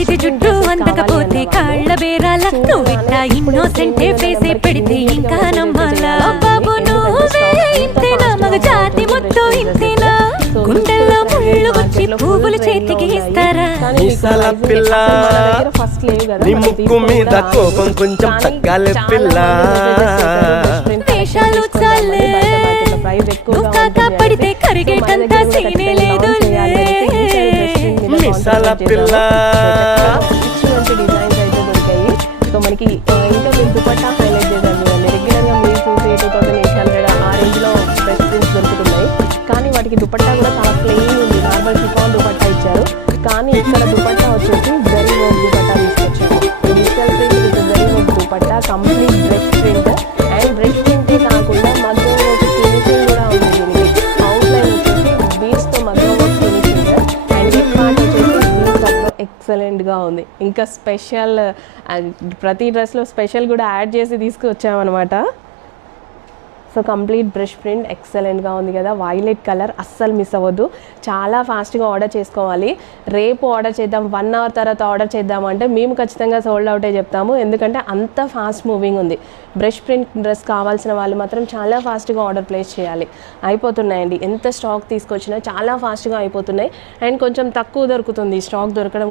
పడితే జుట్టు అందకపోతే కాళ్ళ బేరాల నువ్విట్టా ఇన్నోసెంటే ఫేసే పెడితే ఇంకా నమ్మాలా బాబు నువ్వే ఇంతేనా మగ జాతి మొత్తం ఇంతేనా గుండెల్లో ముళ్ళు వచ్చి పువ్వులు చేతికి ఇస్తారా మీసాల పిల్ల నీ ముక్కు మీద కోపం కొంచెం తగ్గాలి పిల్ల వేషాలు చాలే నువ్వు కాక పడితే కరిగేటంత సీనే లేదు మీసాల పిల్ల డిజైన్స్ అయితే దొరికాయి. సో మనకి ఇంకా మీరు దుపట్టా హైలైట్ చేద్దాం చూడండి. రెగ్యులర్గా మీరు చూసే 2800 ఆ రేంజ్లో బెస్ట్ ప్రింట్స్ దొరుకుతున్నాయి. కానీ వాటికి దుపట్టా కూడా చాలా ప్లెయిన్ ఉంది. నార్మల్ షిఫాన్ దుపట్టా ఇచ్చారు. కానీ ఇక్కడ దుపట్టా వచ్చేసి జరీ వర్క్ దుపట్టా తీసుకొచ్చారు. Digital print with zari work dupatta complete brush print and brush ప్రింటే కాకుండా మగ్గం వర్క్ ఫినిషింగ్ కూడా ఉంది. దీనికి అవుట్లైన్ వచ్చేసి బీడ్స్తో మగ్గం వర్క్ ఫినిషింగ్ అండ్ ఈ పార్ట్ వచ్చేసి ఎక్సలెంట్గా ఉంది. ఇంకా స్పెషల్ ప్రతి డ్రెస్లో స్పెషల్ కూడా యాడ్ చేసి తీసుకొచ్చామన్నమాట. సో కంప్లీట్ బ్రష్ ప్రింట్ ఎక్సలెంట్గా ఉంది కదా. వైలెట్ కలర్ అస్సలు మిస్ అవ్వద్దు. చాలా ఫాస్ట్గా ఆర్డర్ చేసుకోవాలి. రేపు ఆర్డర్ చేద్దాం 1 అవర్ తర్వాత ఆర్డర్ చేద్దామంటే మేము ఖచ్చితంగా సోల్డ్ అవుటే చెప్తాము. ఎందుకంటే అంత ఫాస్ట్ మూవింగ్ ఉంది. బ్రష్ ప్రింట్ డ్రెస్ కావాల్సిన వాళ్ళు మాత్రం చాలా ఫాస్ట్గా ఆర్డర్ ప్లేస్ చేయాలి. అయిపోతున్నాయండి. ఎంత స్టాక్ తీసుకొచ్చినా చాలా ఫాస్ట్గా అయిపోతున్నాయి. అండ్ కొంచెం తక్కువ దొరుకుతుంది. స్టాక్ దొరకడం